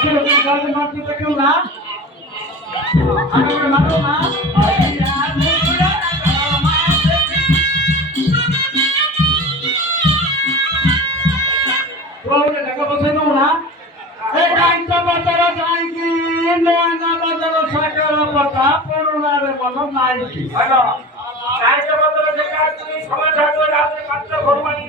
মারতে কেউ না আমাকে মারো না টাকা পয়সা নেবো না বাজার যাই কি নয়না বাজার সাইকেল কথা করোনারে বলো নাই কি সময় থাকবে রাতে মাত্র ঘরমানি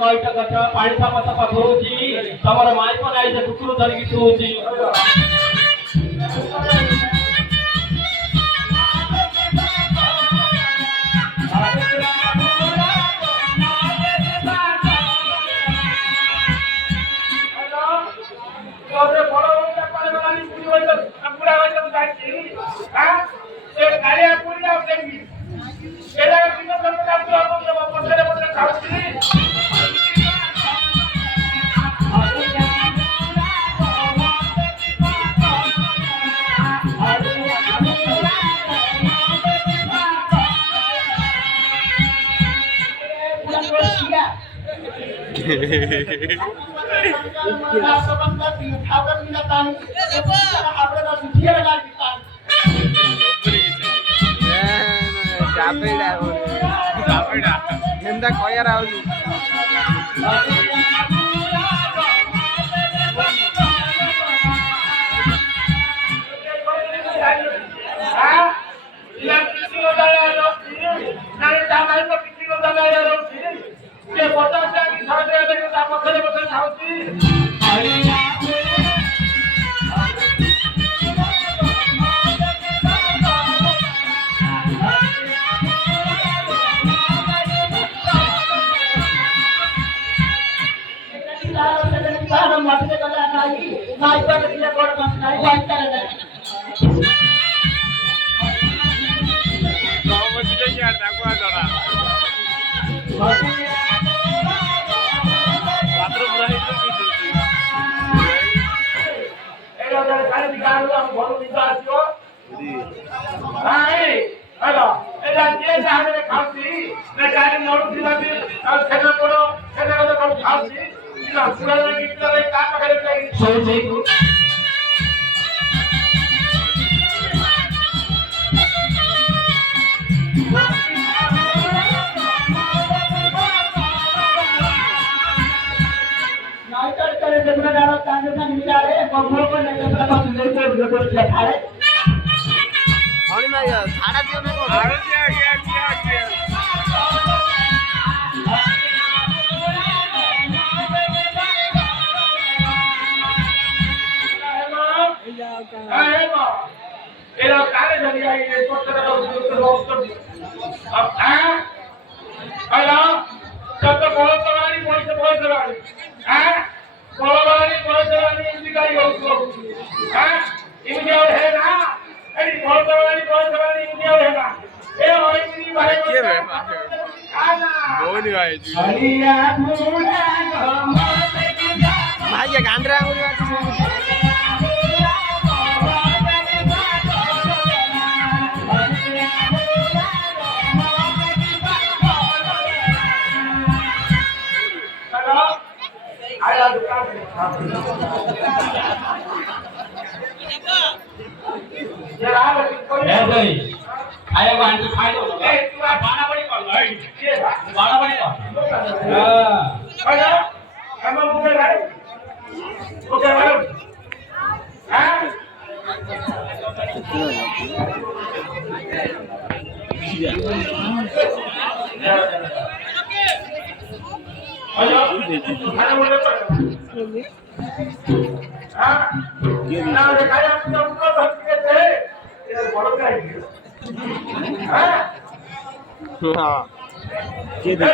কয়টা কথা পানি থাপা থাপা ধরুছি তোমার মাই পাই যে কুকুর ধরিকি শুছি ಎಂದ ಕೊಯ್ಯರ ಹೌದು इनके और है ना अरे कौन करवानी इनके और है ना ए और इनकी बारे में के रे आना बोली भाई हरिया भूला भाई ये गांड रहा हूं आया बांध के खाई दो ए तू बाना बड़ी कर लो ये बाना बड़ी कर हां आजा हम मुंह भाई ओके भाई हां आजा खाना मुंह पर हां ये ना खाया अपना ऊपर भर के थे ये बड़ा का है हां के दे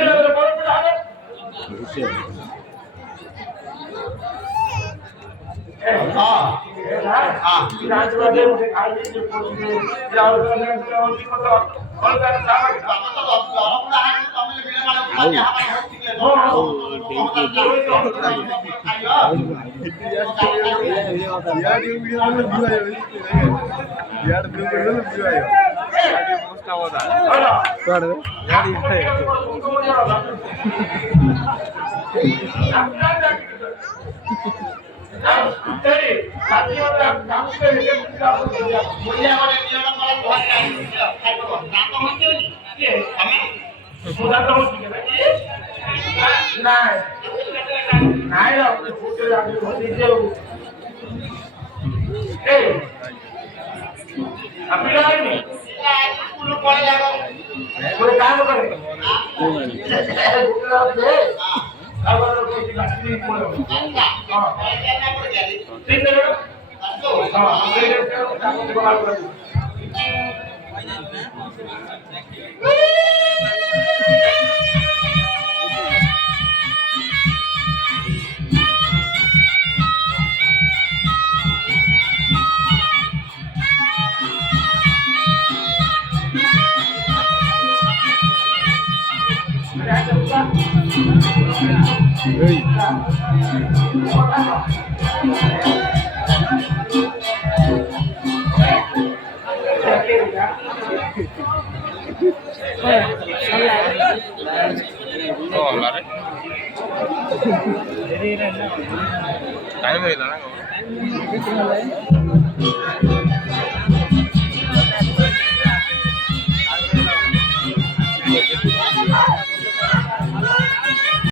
टाइम ಇಲ್ಲ ना